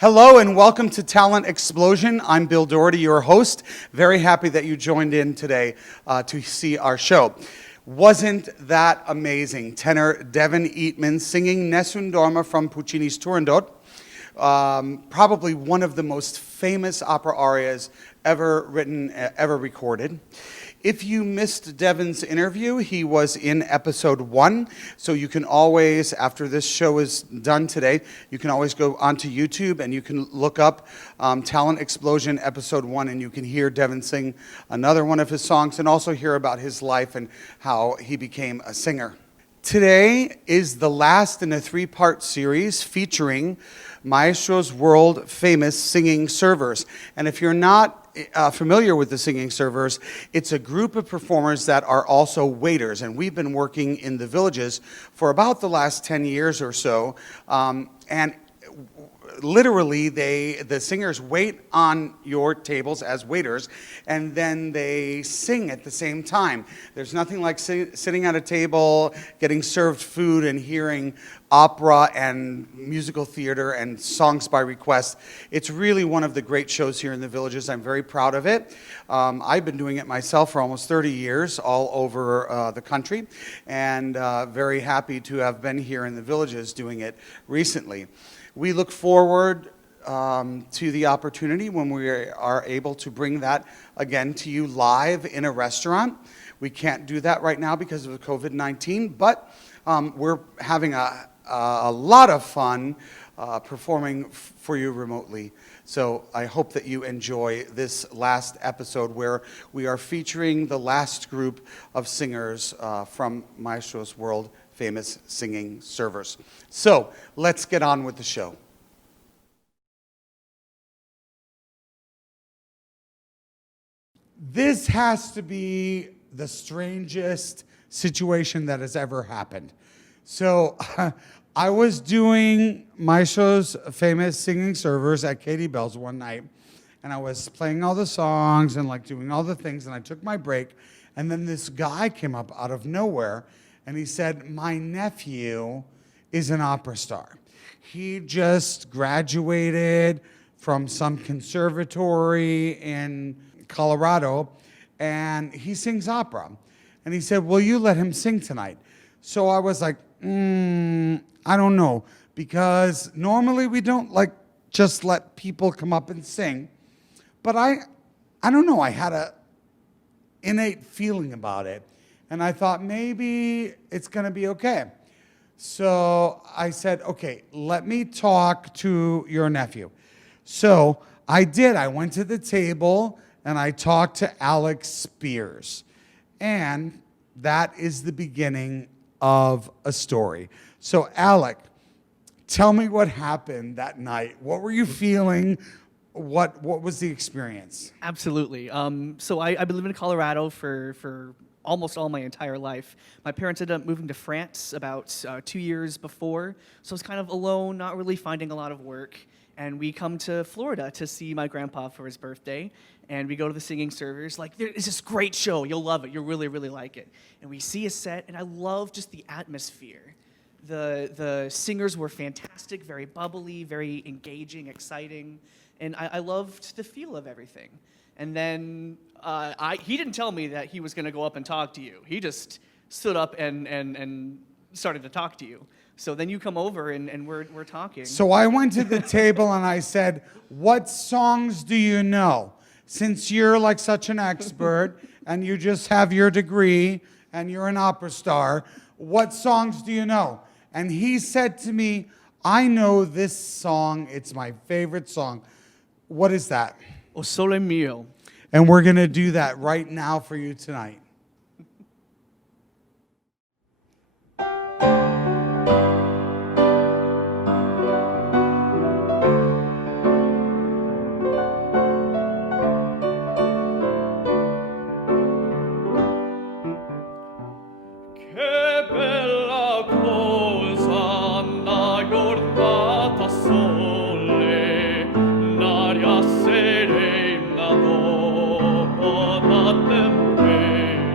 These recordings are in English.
Hello and welcome to Talent Explosion. I'm Bill Doherty, your host. Very happy that you joined in today to see our show. Wasn't that amazing? Tenor Devin Eatman singing Nessun Dorma from Puccini's Turandot. Probably one of the most famous opera arias ever written, ever recorded. If you missed Devin's interview, he was in episode 1, so you can always, after this show is done today, you can always go onto YouTube and you can look up Talent Explosion episode 1 and you can hear Devin sing another one of his songs and also hear about his life and how he became a singer. Today is the last in a 3-part series featuring Maestro's world-famous singing servers. And if you're not familiar with the singing servers, it's a group of performers that are also waiters. And we've been working in the villages for about the last 10 years or so. And literally, the singers wait on your tables as waiters, and then they sing at the same time. There's nothing like sitting at a table, getting served food, and hearing opera and musical theater and songs by request. It's really one of the great shows here in the villages. I'm very proud of it. I've been doing it myself for almost 30 years all over the country, and very happy to have been here in the villages doing it recently. We look forward to the opportunity when we are able to bring that again to you live in a restaurant. We can't do that right now because of COVID-19, but we're having a lot of fun performing for you remotely. So I hope that you enjoy this last episode where we are featuring the last group of singers from Maestro's world famous singing servers. So let's get on with the show. This has to be the strangest situation that has ever happened. So I was doing Maestro's famous singing servers at Katie Bell's one night, and I was playing all the songs and like doing all the things, and I took my break, and then this guy came up out of nowhere, and he said, "My nephew is an opera star. He just graduated from some conservatory in Colorado, and he sings opera." And he said, "Will you let him sing tonight?" So I was like, I don't know, because normally we don't like just let people come up and sing. But I don't know, I had a innate feeling about it. And I thought maybe it's gonna be okay. So I said, okay, let me talk to your nephew. So I did, I went to the table and I talked to Alec Speers. And that is the beginning of a story. So Alec, tell me what happened that night. What were you feeling? What was the experience? Absolutely. So I've been living in Colorado for almost all my entire life. My parents ended up moving to France about 2 years before, so I was kind of alone, not really finding a lot of work. And we come to Florida to see my grandpa for his birthday, and we go to the singing servers. Like, it's this great show. You'll love it. You'll really, really like it. And we see a set, and I love just the atmosphere. The singers were fantastic, very bubbly, very engaging, exciting, and I loved the feel of everything. And then he didn't tell me that he was going to go up and talk to you. He just stood up and started to talk to you. So then you come over and we're talking. So I went to the table and I said, "What songs do you know? Since you're like such an expert and you just have your degree and you're an opera star, what songs do you know?" And he said to me, "I know this song. It's my favorite song." What is that? O Sole Mio. And we're going to do that right now for you tonight. Serena dopo la tempesta.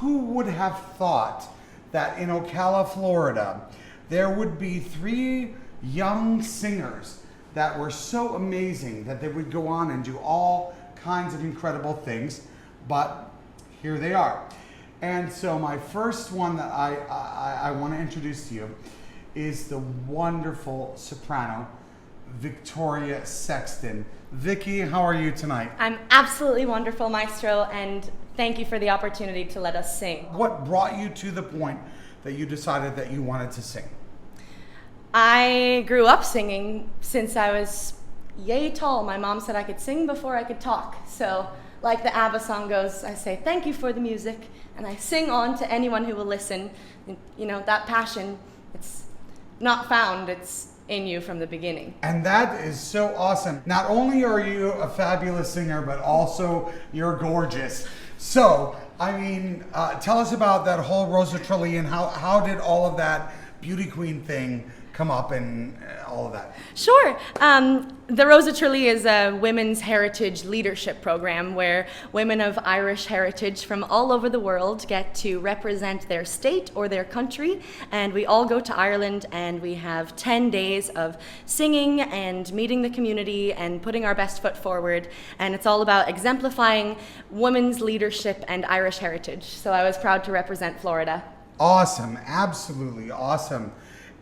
Who would have thought that in Ocala, Florida, there would be 3 young singers that were so amazing that they would go on and do all kinds of incredible things, but here they are. And so my first one that I want to introduce to you is the wonderful soprano, Victoria Sexton. Vicky, how are you tonight? I'm absolutely wonderful, Maestro, and thank you for the opportunity to let us sing. What brought you to the point that you decided that you wanted to sing? I grew up singing since I was yay tall. My mom said I could sing before I could talk. So, like the ABBA song goes, I say thank you for the music, and I sing on to anyone who will listen. You know, that passion, it's not found, it's in you from the beginning. And that is so awesome. Not only are you a fabulous singer, but also you're gorgeous. So, I mean, tell us about that whole Rosa Trilly and how did all of that beauty queen thing come up and all of that? Sure. The Rosa Trilly is a women's heritage leadership program where women of Irish heritage from all over the world get to represent their state or their country, and we all go to Ireland and we have 10 days of singing and meeting the community and putting our best foot forward, and it's all about exemplifying women's leadership and Irish heritage. So I was proud to represent Florida. Awesome, absolutely awesome.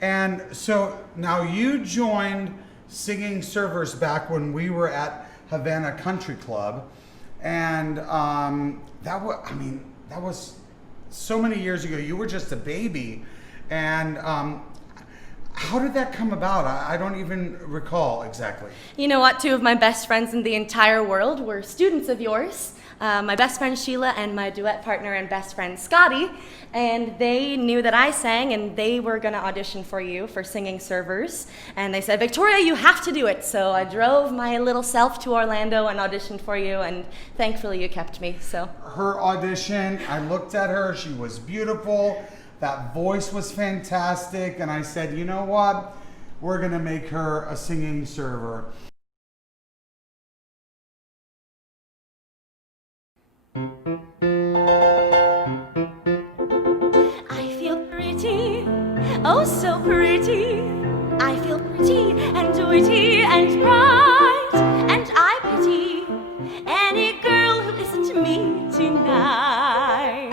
And so now you joined Singing Servers back when we were at Havana Country Club, and that was so many years ago. You were just a baby, and how did that come about? I don't even recall exactly. You know what? 2 of my best friends in the entire world were students of yours. My best friend Sheila and my duet partner and best friend Scotty, and they knew that I sang and they were going to audition for you for Singing Servers, and they said, Victoria, you have to do it. So I drove my little self to Orlando and auditioned for you, and thankfully you kept me. So her audition, I looked at her, she was beautiful, that voice was fantastic, and I said, you know what, we're going to make her a singing server. I feel pretty, oh so pretty. I feel pretty and witty and bright, and I pity any girl who isn't me tonight.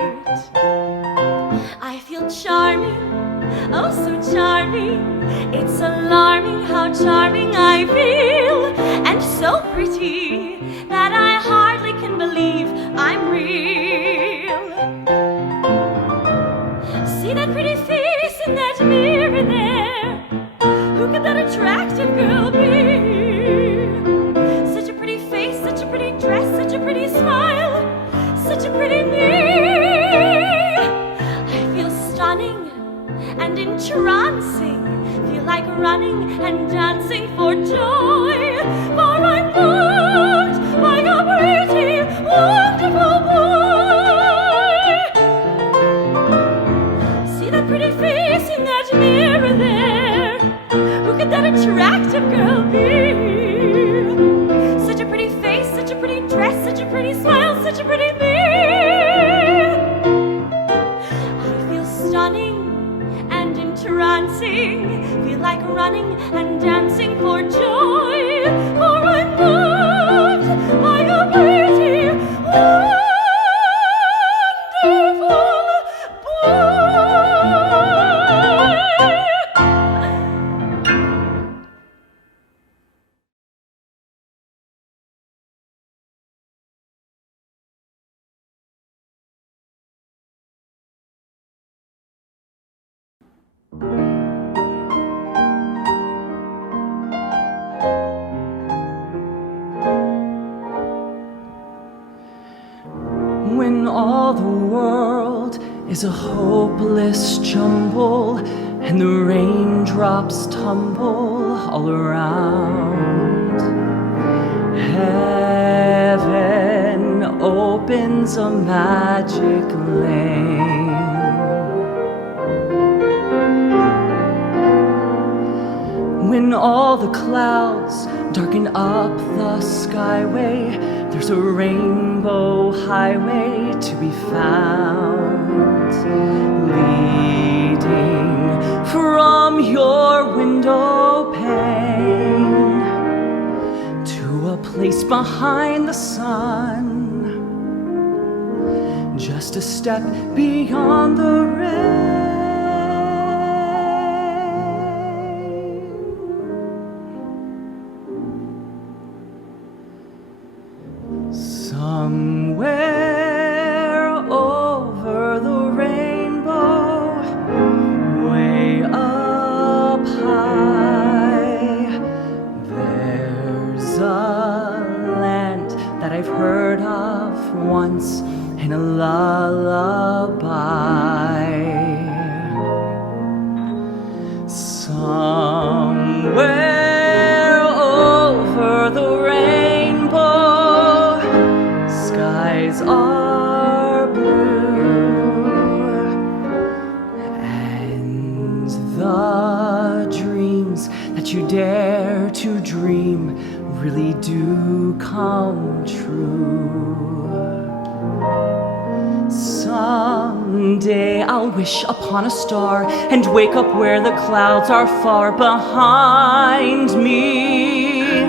I feel charming, oh so charming. It's alarming how charming I feel, and so pretty that I hardly can believe I'm real. running and dancing for joy, for I'm moved by a pretty, wonderful boy. See that pretty face in that mirror there? Who could that attractive girl be? Such a pretty face, such a pretty dress, such a pretty smile, such a pretty me. I feel stunning and entrancing, feel like running and dancing for joy, for I'm moved by a pretty, wonderful boy. When all the world is a hopeless jumble and the raindrops tumble all around, heaven opens a magic lane. When all the clouds darken up the skyway, there's a rainbow highway to be found, leading from your window pane to a place behind the sun, just a step beyond the rain. Somewhere over the rainbow, way up high, there's a land that I've heard of once in a lullaby. Somewhere over the rainbow, skies are blue, and the dreams that you dare to dream really do come true. Someday I'll wish upon a star and wake up where the clouds are far behind me,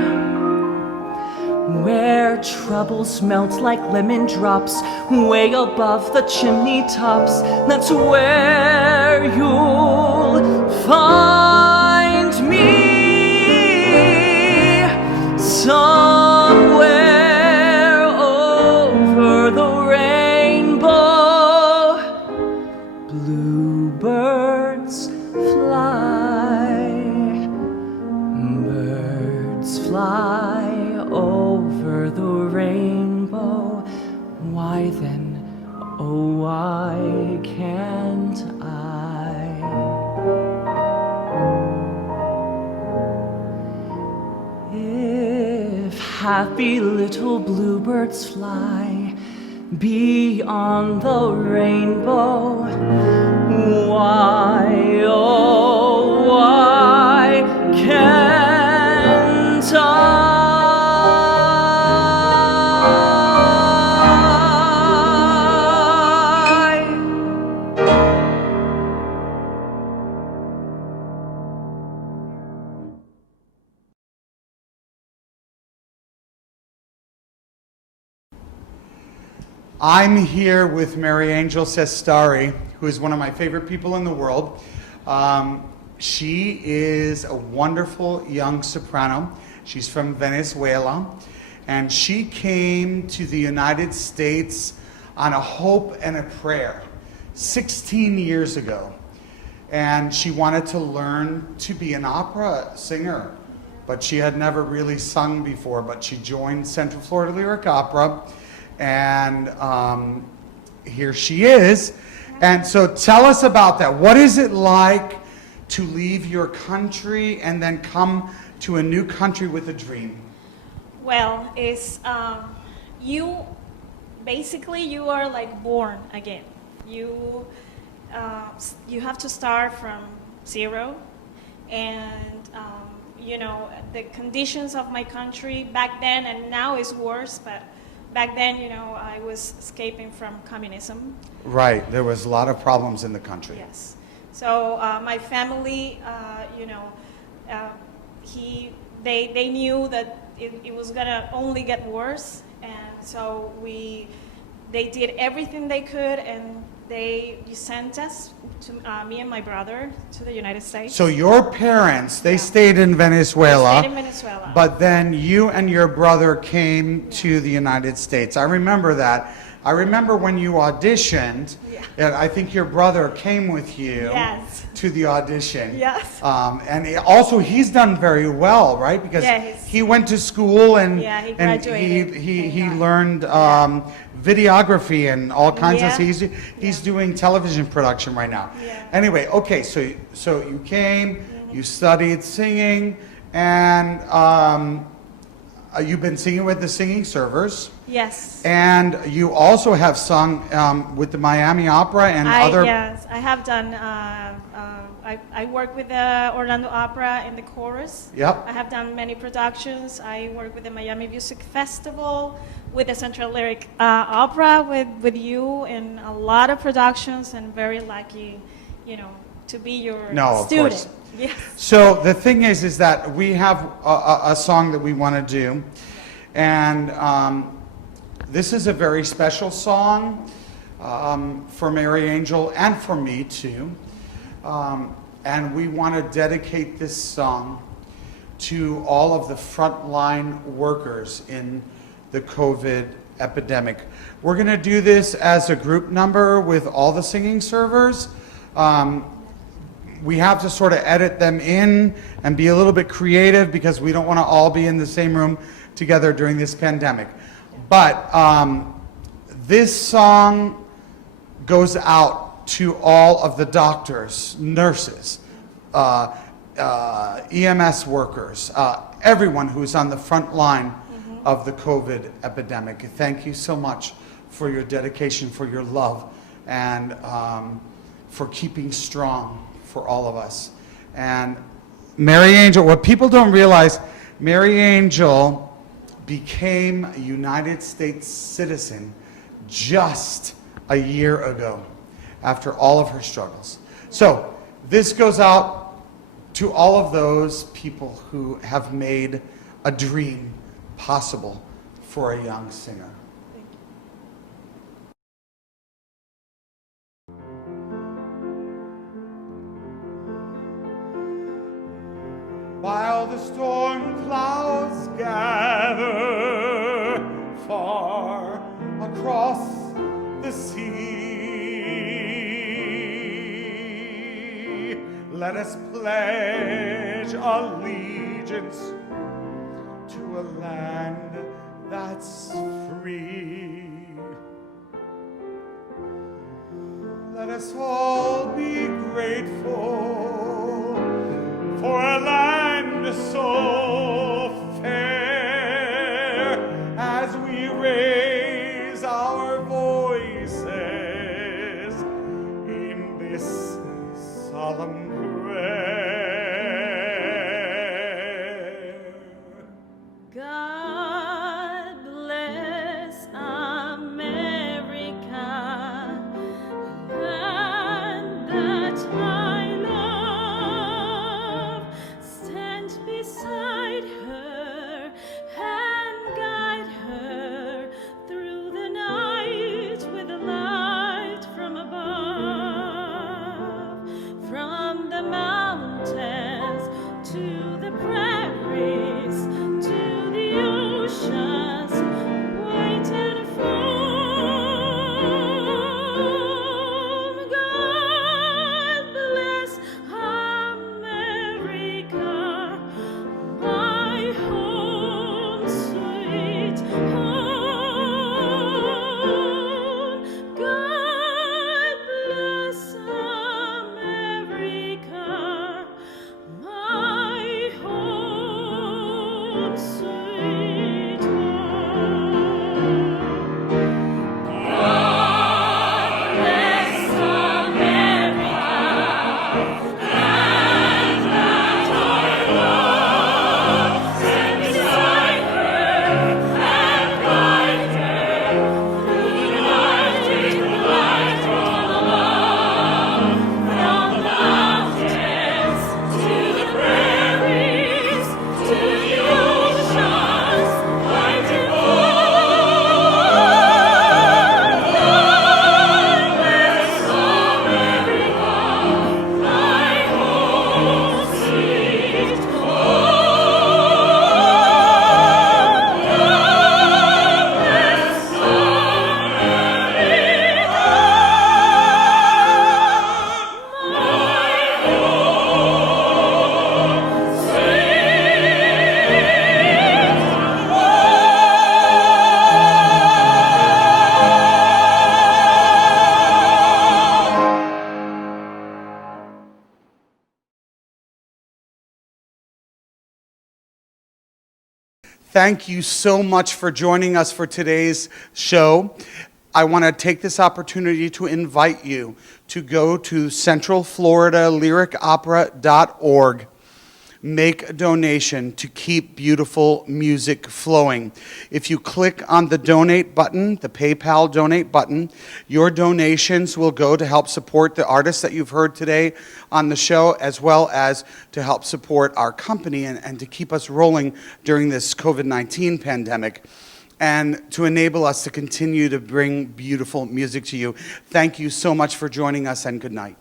where troubles melt like lemon drops way above the chimney tops. That's where you'll find me. Somewhere over the rainbow, bluebirds fly, birds fly over the rainbow. Why then, oh why can't I? If happy little bluebirds fly beyond the rainbow, why, oh why can't I? I'm here with Mary Angel Sestari, who is one of my favorite people in the world. She is a wonderful young soprano. She's from Venezuela, and she came to the United States on a hope and a prayer 16 years ago. And she wanted to learn to be an opera singer, but she had never really sung before. But she joined Central Florida Lyric Opera, and here she is. And so tell us about that. What is it like to leave your country and then come to a new country with a dream? Well, it's you basically you are like born again. You have to start from zero, and you know the conditions of my country back then and now is worse. But back then, you know, I was escaping from communism. Right, there was a lot of problems in the country. Yes. So my family, you know, they knew that it was gonna only get worse, and so they did everything they could, and they sent us to me and my brother to the United States. So your parents, they stayed in Venezuela. They stayed in Venezuela. But then you and your brother came to the United States. I remember that. I remember when you auditioned, and I think your brother came with you Yes. to the audition. Yes. And also he's done very well, right? Because he went to school and, he graduated. he learned videography and all kinds of he's doing television production right now. Yeah. Anyway, okay, so you came, you studied singing, and you've been singing with the Singing Servers. Yes. And you also have sung with the Miami Opera and other. Yes, I have done. I work with the Orlando Opera in the chorus. Yep. I have done many productions. I work with the Miami Music Festival, with the Central Lyric Opera, with you in a lot of productions, and very lucky, you know, to be your Of student. course. Yes. So the thing is that we have a song that we want to do, and this is a very special song for Mary Angel and for me too. And we want to dedicate this song to all of the frontline workers in the COVID epidemic. We're going to do this as a group number with all the Singing Servers. We have to sort of edit them in and be a little bit creative because we don't want to all be in the same room together during this pandemic. But this song goes out to all of the doctors, nurses, EMS workers, everyone who's on the front line of the COVID epidemic. Thank you so much for your dedication, for your love, and for keeping strong for all of us. And Mary Angel, what people don't realize, Mary Angel became a United States citizen just a year ago after all of her struggles. So this goes out to all of those people who have made a dream possible for a young singer. While the storm clouds gather far across the sea, let us pledge allegiance to a land that's free. Let us all be grateful for a land so fair as we raise our voices in this solemn prayer. God bless America, land that I love. Stand beside her and guide her through the night with the light from above, from the mountains Thank you so much for joining us for today's show. I want to take this opportunity to invite you to go to centralfloridalyricopera.org. Make a donation to keep beautiful music flowing. If you click on the donate button, the PayPal donate button, your donations will go to help support the artists that you've heard today on the show, as well as to help support our company and to keep us rolling during this COVID-19 pandemic, and to enable us to continue to bring beautiful music to you. Thank you so much for joining us, and good night.